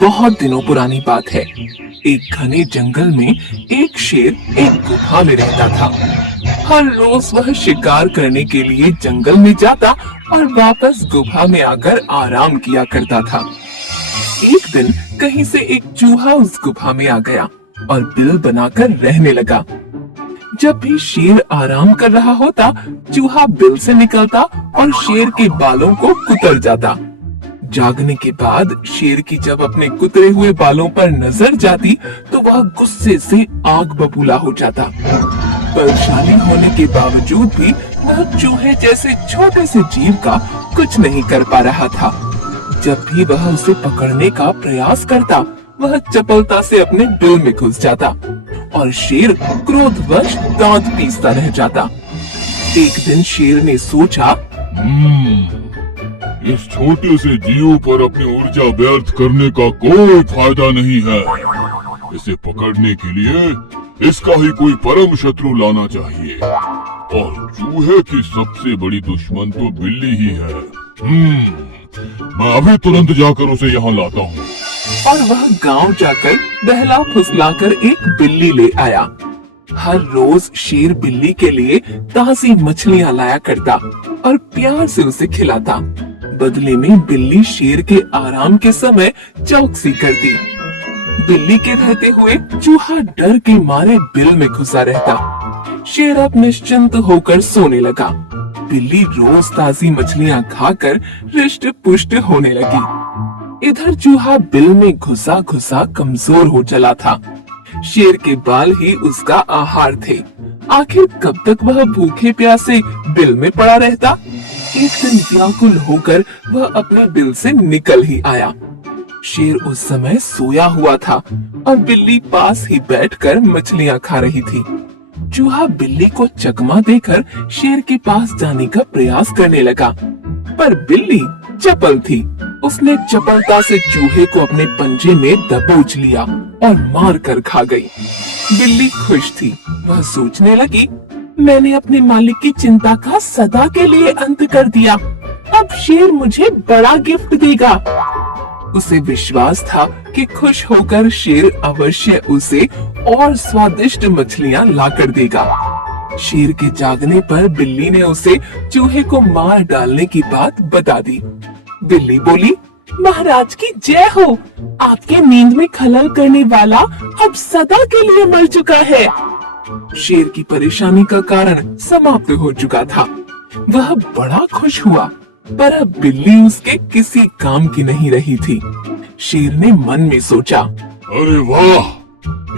बहुत दिनों पुरानी बात है। एक घने जंगल में एक शेर एक गुफा में रहता था। हर रोज वह शिकार करने के लिए जंगल में जाता और वापस गुफा में आकर आराम किया करता था। एक दिन कहीं से एक चूहा उस गुफा में आ गया और बिल बनाकर रहने लगा। जब भी शेर आराम कर रहा होता, चूहा बिल से निकलता और शेर के बालों को कुतर जाता। जागने के बाद शेर की जब अपने कुतरे हुए बालों पर नजर जाती तो वह गुस्से से आग बबूला हो जाता। परेशानी होने के बावजूद भी वह चूहे जैसे छोटे से जीव का कुछ नहीं कर पा रहा था। जब भी वह उसे पकड़ने का प्रयास करता, वह चपलता से अपने बिल में घुस जाता और शेर क्रोधवश दांत पीसता रह जाता। एक दिन शेर ने सोचा, इस छोटे से जीव पर अपनी ऊर्जा व्यर्थ करने का कोई फायदा नहीं है। इसे पकड़ने के लिए इसका ही कोई परम शत्रु लाना चाहिए, और चूहे की सबसे बड़ी दुश्मन तो बिल्ली ही है। मैं अभी तुरंत जाकर उसे यहाँ लाता हूँ। और वह गांव जाकर बहला फुसलाकर एक बिल्ली ले आया। हर रोज शेर बिल्ली के लिए ताजी मछलियाँ लाया करता और प्यार से उसे खिलाता। बदले में बिल्ली शेर के आराम के समय चौकसी करती। बिल्ली के रहते हुए चूहा डर के मारे बिल में घुसा रहता। शेर अब निश्चिंत होकर सोने लगा। बिल्ली रोज ताजी मछलियाँ खाकर रिष्ट पुष्ट होने लगी। इधर चूहा बिल में घुसा घुसा कमजोर हो चला था। शेर के बाल ही उसका आहार थे। आखिर कब तक वह भूखे प्यासे बिल में पड़ा रहता। एक दिन व्याकुल होकर वह अपने बिल से निकल ही आया। शेर उस समय सोया हुआ था और बिल्ली पास ही बैठकर मछलियाँ खा रही थी। चूहा बिल्ली को चकमा देकर शेर के पास जाने का प्रयास करने लगा, पर बिल्ली चपल थी। उसने चपलता से चूहे को अपने पंजे में दबोच लिया और मार कर खा गई। बिल्ली खुश थी। वह सोचने लगी, मैंने अपने मालिक की चिंता का सदा के लिए अंत कर दिया। अब शेर मुझे बड़ा गिफ्ट देगा। उसे विश्वास था कि खुश होकर शेर अवश्य उसे और स्वादिष्ट मछलियाँ लाकर देगा। शेर के जागने पर बिल्ली ने उसे चूहे को मार डालने की बात बता दी। बिल्ली बोली, महाराज की जय हो। आपके नींद में खलल करने वाला अब सदा के लिए मर चुका है। शेर की परेशानी का कारण समाप्त हो चुका था। वह बड़ा खुश हुआ, पर अब बिल्ली उसके किसी काम की नहीं रही थी। शेर ने मन में सोचा, अरे वाह,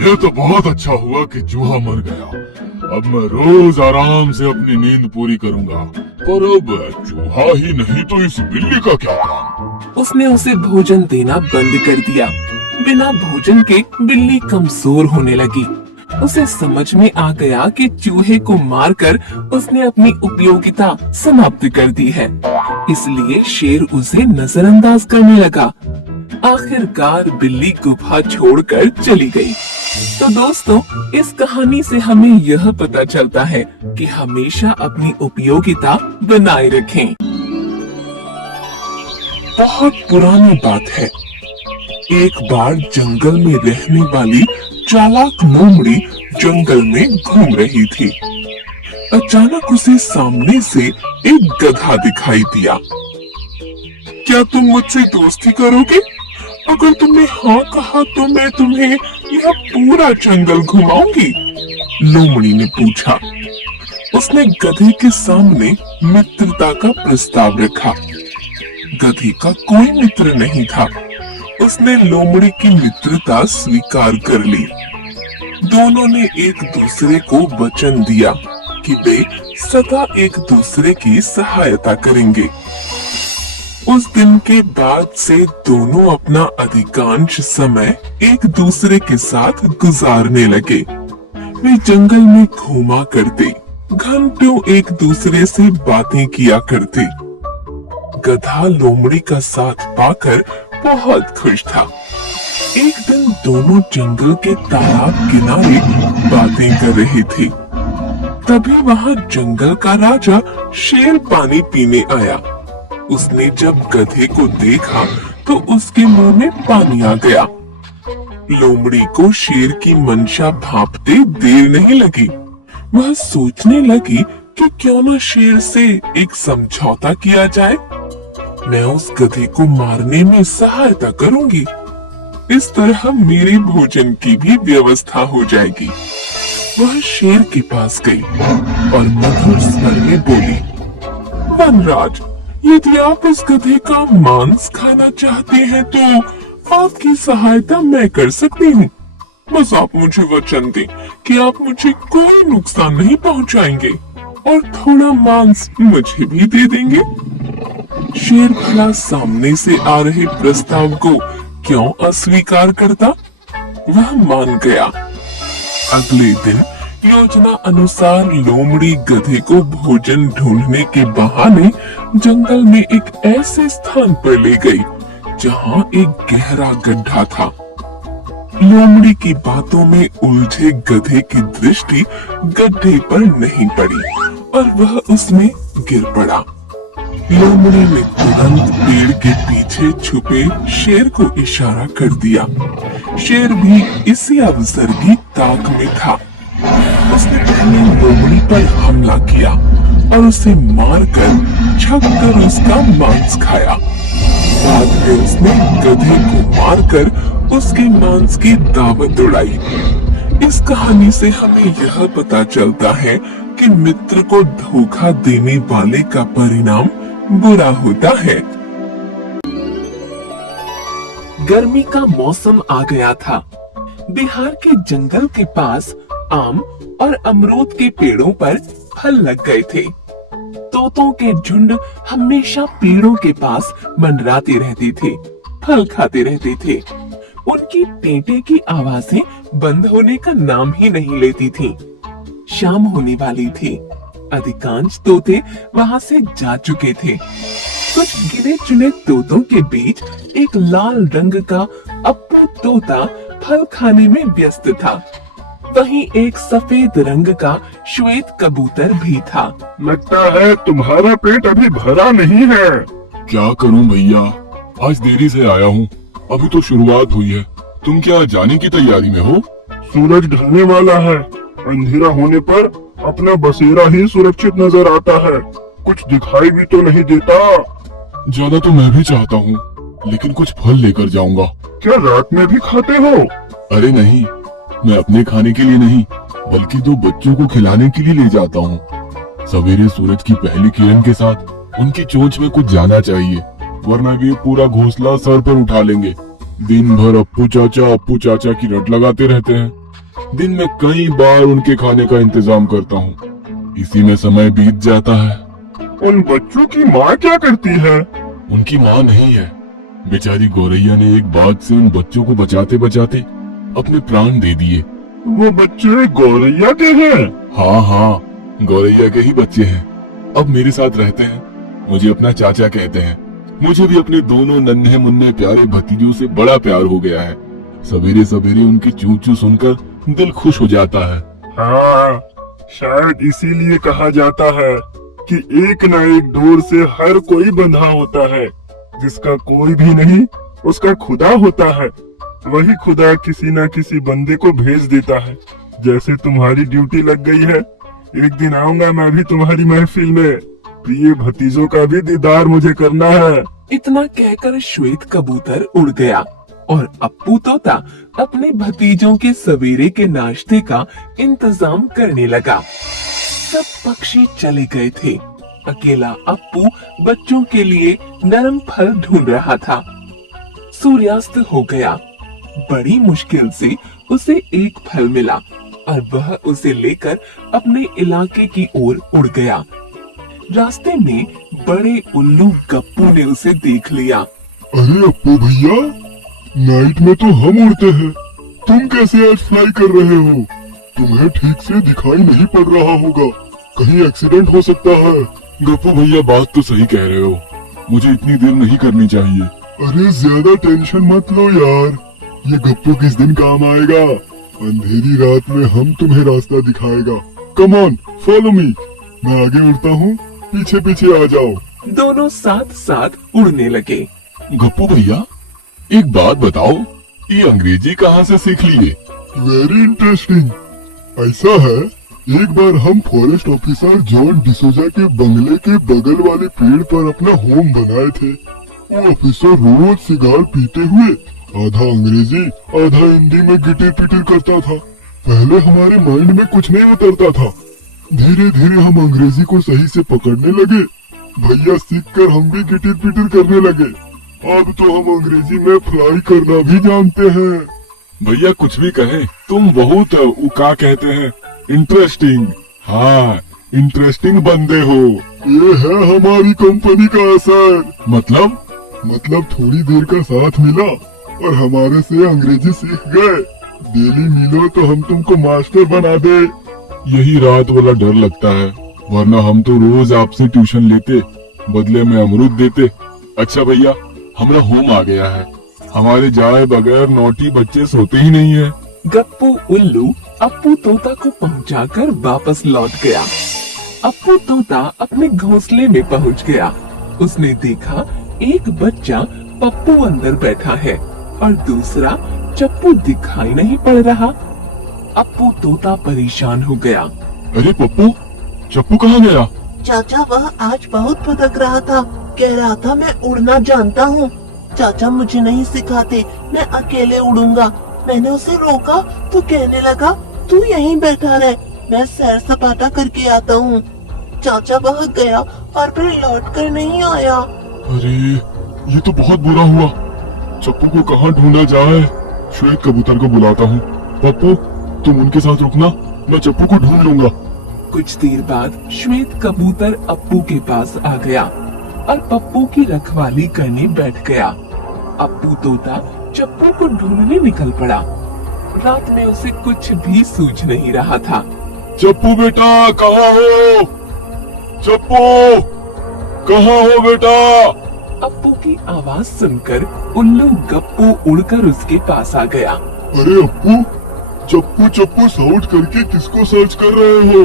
ये तो बहुत अच्छा हुआ कि चूहा मर गया। अब मैं रोज आराम से अपनी नींद पूरी करूंगा। पर अब चूहा ही नहीं तो इस बिल्ली का क्या काम। उसने उसे भोजन देना बंद कर दिया। बिना भोजन के बिल्ली कमजोर होने लगी। उसे समझ में आ गया कि चूहे को मारकर उसने अपनी उपयोगिता समाप्त कर दी है, इसलिए शेर उसे नजरअंदाज करने लगा। आखिरकार बिल्ली गुफा छोड़कर चली गई। तो दोस्तों, इस कहानी से हमें यह पता चलता है कि हमेशा अपनी उपयोगिता बनाए रखें। बहुत पुरानी बात है। एक बार जंगल में रहने वाली चालाक लोमड़ी जंगल में घूम रही थी। अचानक उसे सामने से एक गधा दिखाई दिया। क्या तुम मुझसे दोस्ती करोगे? अगर तुमने हाँ कहा तो मैं तुम्हें यह पूरा जंगल घुमाऊंगी, लोमड़ी ने पूछा। उसने गधे के सामने मित्रता का प्रस्ताव रखा। गधे का कोई मित्र नहीं था। उसने लोमड़ी की मित्रता स्वीकार कर ली। दोनों ने एक दूसरे को वचन दिया कि वे सदा एक दूसरे की सहायता करेंगे। उस दिन के बाद से दोनों अपना अधिकांश समय एक दूसरे के साथ गुजारने लगे। वे जंगल में घूमा करते, घंटों एक दूसरे से बातें किया करते। गधा लोमड़ी का साथ पाकर बहुत खुश था। एक दिन दोनों जंगल के तालाब किनारे बातें कर रहे थे। तभी वहाँ जंगल का राजा शेर पानी पीने आया। उसने जब गधे को देखा तो उसके मुंह में पानी आ गया। लोमड़ी को शेर की मंशा भांपते देर नहीं लगी। वह सोचने लगी कि क्यों न शेर से एक समझौता किया जाए। मैं उस गधे को मारने में सहायता करूंगी। इस तरह मेरे भोजन की भी व्यवस्था हो जाएगी। वह शेर के पास गई और मधुर स्वर में बोली, वनराज, यदि आप इस गधे का मांस खाना चाहते हैं तो आपकी सहायता मैं कर सकती हूँ। बस आप मुझे वचन दें कि आप मुझे कोई नुकसान नहीं पहुँचाएंगे और थोड़ा मांस मुझे भी दे देंगे। शेर भला सामने से आ रहे प्रस्ताव को क्यों अस्वीकार करता? वह मान गया। अगले दिन योजना अनुसार लोमड़ी गधे को भोजन ढूंढने के बहाने जंगल में एक ऐसे स्थान पर ले गई जहां एक गहरा गड्ढा था। लोमड़ी की बातों में उलझे गधे की दृष्टि गड्ढे पर नहीं पड़ी और वह उसमें गिर पड़ा। लोमड़ी ने तुरंत पेड़ के पीछे छुपे शेर को इशारा कर दिया। शेर भी इसी अवसर की ताक में था। उसने पहले लोमड़ी पर हमला किया और उसे मारकर छककर उसका मांस खाया। बाद में उसने गधे को मारकर उसके मांस की दावत उड़ाई। इस कहानी से हमें यह पता चलता है कि मित्र को धोखा देने वाले का परिणाम बुरा होता है। गर्मी का मौसम आ गया था। बिहार के जंगल के पास आम और अमरूद के पेड़ों पर फल लग गए थे। तोतों के झुंड हमेशा पेड़ों के पास मंडराते रहते थे, फल खाते रहते थे। उनकी टेंटे की आवाजें बंद होने का नाम ही नहीं लेती थी। शाम होने वाली थी। अधिकांश तोते वहां से जा चुके थे। कुछ गिने चुने तोतों के बीच एक लाल रंग का अप्पू तोता फल खाने में व्यस्त था। वहीं एक सफेद रंग का श्वेत कबूतर भी था। लगता है तुम्हारा पेट अभी भरा नहीं है। क्या करूं भैया, आज देरी से आया हूं। अभी तो शुरुआत हुई है। तुम क्या जाने की तैयारी में हो? सूरज ढलने वाला है। अंधेरा होने पर अपना बसेरा ही सुरक्षित नजर आता है। कुछ दिखाई भी तो नहीं देता। ज्यादा तो मैं भी चाहता हूँ, लेकिन कुछ फल लेकर जाऊंगा। क्या रात में भी खाते हो? अरे नहीं, मैं अपने खाने के लिए नहीं, बल्कि दो बच्चों को खिलाने के लिए ले जाता हूँ। सवेरे सूरज की पहली किरण के साथ उनकी चोंच में कुछ जाना चाहिए, वरना ये पूरा घोंसला सर पर उठा लेंगे। दिन भर अप्पू चाचा की रट लगाते रहते हैं। दिन में कई बार उनके खाने का इंतजाम करता हूँ। इसी में समय बीत जाता है। उन बच्चों की माँ क्या करती है? उनकी माँ नहीं है। बेचारी गौरैया ने एक बाघ से उन बच्चों को बचाते बचाते अपने प्राण दे दिए। वो बच्चे गौरैया के हैं? हाँ, गौरैया के ही बच्चे हैं। अब मेरे साथ रहते हैं। मुझे अपना चाचा कहते हैं। मुझे भी अपने दोनों नन्हे मुन्ने प्यारे भतीजों से बड़ा प्यार हो गया है। सवेरे सवेरे उनकी चू चू सुनकर दिल खुश हो जाता है। हाँ, शायद इसीलिए कहा जाता है कि एक न एक डोर से हर कोई बंधा होता है। जिसका कोई भी नहीं, उसका खुदा होता है। वही खुदा किसी न किसी बंदे को भेज देता है। जैसे तुम्हारी ड्यूटी लग गई है, एक दिन आऊंगा मैं भी तुम्हारी महफिल में। प्रिय भतीजों का भी दीदार मुझे करना है। इतना कहकर श्वेत कबूतर उड़ गया और अप्पू तोता अपने भतीजों के सवेरे के नाश्ते का इंतजाम करने लगा। सब पक्षी चले गए थे। अकेला अप्पू बच्चों के लिए नरम फल ढूंढ रहा था। सूर्यास्त हो गया। बड़ी मुश्किल से उसे एक फल मिला और वह उसे लेकर अपने इलाके की ओर उड़ गया। रास्ते में बड़े उल्लू गप्पू ने उसे देख लिया। अरे अप्पू भैया, नाइट में तो हम उड़ते हैं, तुम कैसे आज फ्लाई कर रहे हो? तुम्हें ठीक से दिखाई नहीं पड़ रहा होगा, कहीं एक्सीडेंट हो सकता है। गप्पू भैया, बात तो सही कह रहे हो, मुझे इतनी देर नहीं करनी चाहिए। अरे ज्यादा टेंशन मत लो यार, ये गप्पू किस दिन काम आएगा। अंधेरी रात में हम तुम्हें रास्ता दिखाएगा। Come on, follow me. मैं आगे उड़ता हूँ, पीछे पीछे आ जाओ। दोनों साथ साथ उड़ने लगे। गप्पू भैया, एक बात बताओ, ये अंग्रेजी कहाँ से सीख लिए? Very interesting. ऐसा है, एक बार हम फॉरेस्ट ऑफिसर जॉन डिसोजा के बंगले के बगल वाले पेड़ पर अपना होम बनाए थे। वो ऑफिसर रोज सिगार पीते हुए आधा अंग्रेजी आधा हिंदी में गिटिर पिटिर करता था। पहले हमारे माइंड में कुछ नहीं उतरता था, धीरे धीरे हम अंग्रेजी को सही से पकड़ने लगे। भैया सीखकर हम भी गिटिर पिटिर करने लगे। अब तो हम अंग्रेजी में फ्लाई करना भी जानते हैं। भैया कुछ भी कहे, तुम बहुत क्या कहते हैं, इंटरेस्टिंग। हाँ, इंटरेस्टिंग बंदे हो। ये है हमारी कंपनी का असर। मतलब थोड़ी देर का साथ मिला और हमारे से अंग्रेजी सीख गए। डेली मिलो तो हम तुमको मास्टर बना दे। यही रात वाला डर लगता है, वरना हम तो रोज आपसे ट्यूशन लेते, बदले में अमरूद देते। अच्छा भैया, हमारा होम आ गया है, हमारे जाए बगैर नौटी बच्चे सोते ही नहीं है। गप्पू उल्लू अप्पू तोता को पहुंचाकर वापस लौट गया। अप्पू तोता अपने घोंसले में पहुंच गया। उसने देखा एक बच्चा पप्पू अंदर बैठा है और दूसरा चप्पू दिखाई नहीं पड़ रहा। अप्पू तोता परेशान हो गया। अरे पप्पू, चप्पू कहाँ गया? चाचा वह आज बहुत भटक रहा था, कह रहा था मैं उड़ना जानता हूँ। चाचा मुझे नहीं सिखाते, मैं अकेले उड़ूंगा। मैंने उसे रोका तो कहने लगा तू यहीं बैठा रह, मैं सैर सपाटा करके आता हूँ। चाचा वह गया और फिर लौट कर नहीं आया। अरे ये तो बहुत बुरा हुआ। चप्पू को कहाँ ढूंढा जाए? श्वेत कबूतर को बुलाता हूँ। पप्पू तुम उनके साथ रुकना, मैं चप्पू को ढूंढ लूंगा। कुछ देर बाद श्वेत कबूतर अप्पू के पास आ गया और पप्पू की रखवाली करने बैठ गया। अप्पू तोता चप्पू को ढूंढने निकल पड़ा। रात में उसे कुछ भी सूझ नहीं रहा था। चप्पू बेटा कहाँ हो? चप्पू कहाँ हो बेटा? अप्पू की आवाज सुनकर उल्लू गप्पू उड़कर उसके पास आ गया। अरे अप्पू, चप्पू चप्पू साउट करके किसको सर्च कर रहे हो?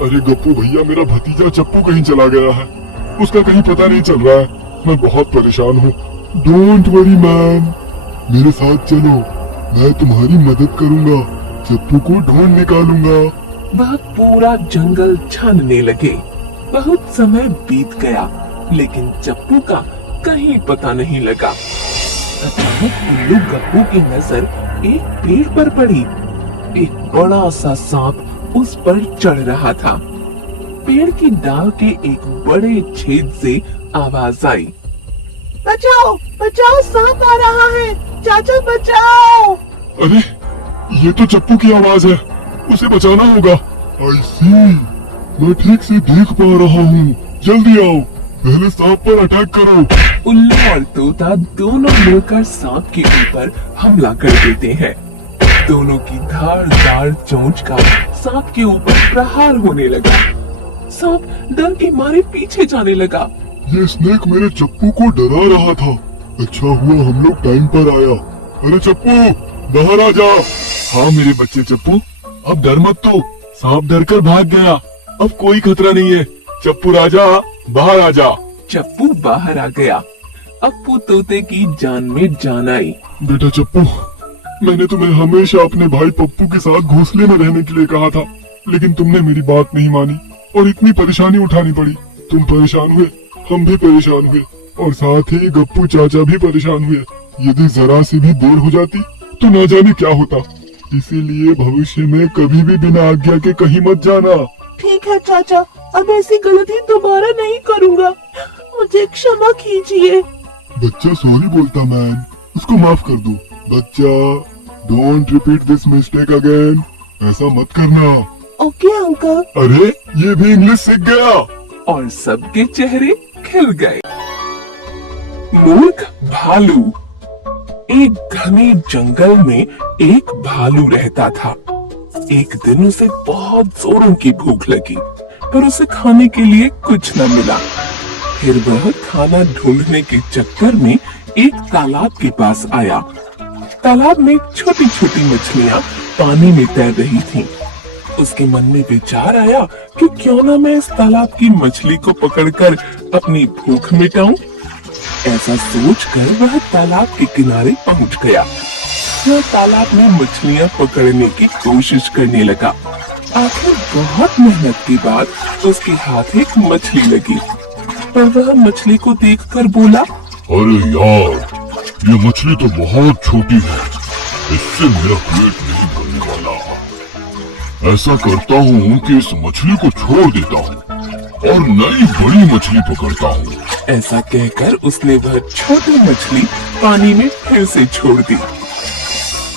अरे गप्पू भैया, मेरा भतीजा चप्पू कहीं चला गया है, उसका कहीं पता नहीं चल रहा है। मैं बहुत परेशान हूँ। डोंट वरी मैन, मेरे साथ चलो, मैं तुम्हारी मदद करूँगा, चप्पू को ढूंढ निकालूंगा। वह पूरा जंगल छानने लगे। बहुत समय बीत गया लेकिन चप्पू का कहीं पता नहीं लगा। अचानक उल्लू गप्पू की नजर एक पेड़ पर पड़ी। एक बड़ा सा सांप उस पर चढ़ रहा था। पेड़ की डाल के एक बड़े छेद से आवाज आई, बचाओ बचाओ, सांप आ रहा है, चाचा बचाओ। अरे ये तो चप्पू की आवाज है, उसे बचाना होगा। आई सी, मैं ठीक से देख पा रहा हूँ, जल्दी आओ, पहले सांप पर अटैक करो। उल्लू और तोता दोनों मिलकर सांप के ऊपर हमला कर देते हैं। दोनों की धारदार चोंच का सांप के ऊपर प्रहार होने लगा। सांप डर के मारे पीछे जाने लगा। ये स्नेक मेरे चप्पू को डरा रहा था। अच्छा हुआ हम लोग टाइम पर आया। अरे चप्पू, बाहर आ जा। हाँ मेरे बच्चे चप्पू, अब डर मत, तो सांप डर कर भाग गया, अब कोई खतरा नहीं है। चप्पू राजा बाहर आ जा। चप्पू बाहर आ गया। अप्पू तोते की जान में जान आई। बेटा चप्पू, मैंने तुम्हें हमेशा अपने भाई पप्पू के साथ घोंसले में रहने के लिए कहा था, लेकिन तुमने मेरी बात नहीं मानी और इतनी परेशानी उठानी पड़ी। तुम परेशान हुए, हम भी परेशान हुए और साथ ही गप्पू चाचा भी परेशान हुए। यदि जरा सी भी देर हो जाती तो न जाने क्या होता। इसीलिए भविष्य में कभी भी बिना आज्ञा के कहीं मत जाना। ठीक है चाचा, अब ऐसी गलती दोबारा नहीं करूँगा, मुझे क्षमा कीजिए। बच्चा सॉरी बोलता मैन, उसको माफ कर दो। बच्चा, don't repeat this mistake again, ऐसा मत करना। Okay uncle. अरे ये भी इंग्लिश सीख गया। और सबके चेहरे खिल गए। मूर्ख भालू। एक घने जंगल में एक भालू रहता था। एक दिन उसे बहुत जोरों की भूख लगी, पर उसे खाने के लिए कुछ न मिला। फिर वह खाना ढूंढने के चक्कर में एक तालाब के पास आया। तालाब में छोटी छोटी मछलियां पानी में तैर रही थीं। उसके मन में विचार आया कि क्यों ना मैं इस तालाब की मछली को पकड़कर अपनी भूख मिटाऊं। ऐसा सोचकर वह तालाब के किनारे पहुंच गया। वह तालाब में मछलियां पकड़ने की कोशिश करने लगा। आखिर बहुत मेहनत के बाद उसके हाथ एक मछली लगी और वह मछली को देखकर बोला, अरे यार, ये मछली तो बहुत छोटी है, इससे मेरा पेट नहीं भरने वाला। ऐसा करता हूँ कि इस मछली को छोड़ देता हूँ और नई बड़ी मछली पकड़ता हूँ। ऐसा कहकर उसने वह छोटी मछली पानी में फिर से छोड़ दी।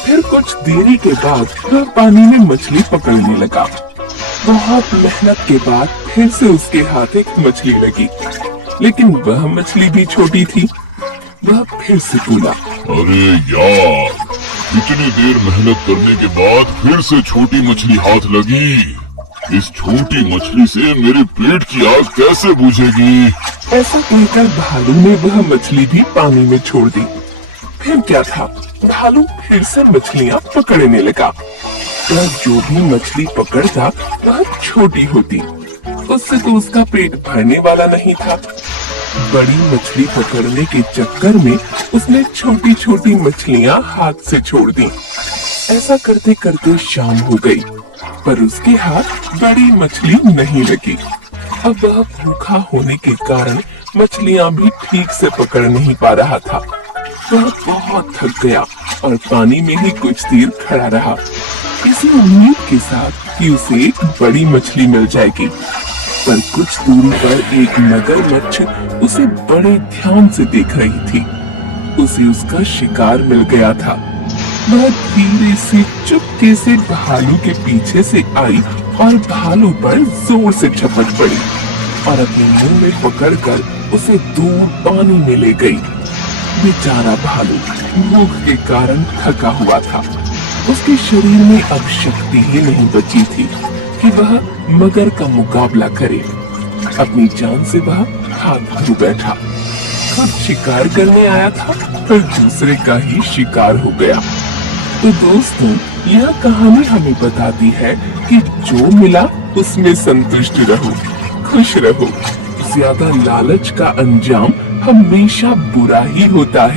फिर कुछ देरी के बाद वह पानी में मछली पकड़ने लगा। बहुत मेहनत के बाद फिर से उसके हाथ एक मछली लगी, लेकिन वह मछली भी छोटी थी। वह फिर से बोला, अरे यार, इतनी देर मेहनत करने के बाद फिर से छोटी मछली हाथ लगी। इस छोटी मछली से मेरे पेट की आग कैसे बुझेगी? ऐसा कहकर भालू ने वह मछली भी पानी में छोड़ दी। फिर क्या था, भालू फिर से मछलियां पकड़ने लगा। वह जो भी मछली पकड़ता वह छोटी होती, उससे तो उसका पेट भरने वाला नहीं था। बड़ी मछली पकड़ने के चक्कर में उसने छोटी छोटी मछलियां हाथ से छोड़ दी। ऐसा करते करते शाम हो गई, पर उसके हाथ बड़ी मछली नहीं लगी। अब वह भूखा होने के कारण मछलियां भी ठीक से पकड़ नहीं पा रहा था। वह बहुत थक गया और पानी में ही कुछ देर खड़ा रहा, इसी उम्मीद के साथ कि उसे एक बड़ी मछली मिल जाएगी। पर कुछ दूरी पर एक मगरमच्छ उसे बड़े ध्यान से देख रही थी। उसे उसका शिकार मिल गया था। वह धीरे से चुपके से भालू के पीछे से आई और भालू पर जोर से झपट पड़ी और अपने मुंह में पकड़कर उसे दूर पानी में ले गई। बेचारा भालू भूख के कारण थका हुआ था। उसके शरीर में अब शक्ति ही नहीं बची थी कि वह मगर का मुकाबला करे। अपनी जान से वह हाथ धो बैठा। खुद शिकार करने आया था पर दूसरे का ही शिकार हो गया। तो दोस्तों, यह कहानी हमें बताती है कि जो मिला उसमें संतुष्ट रहो, खुश रहो। ज्यादा लालच का अंजाम हमेशा बुरा ही होता है।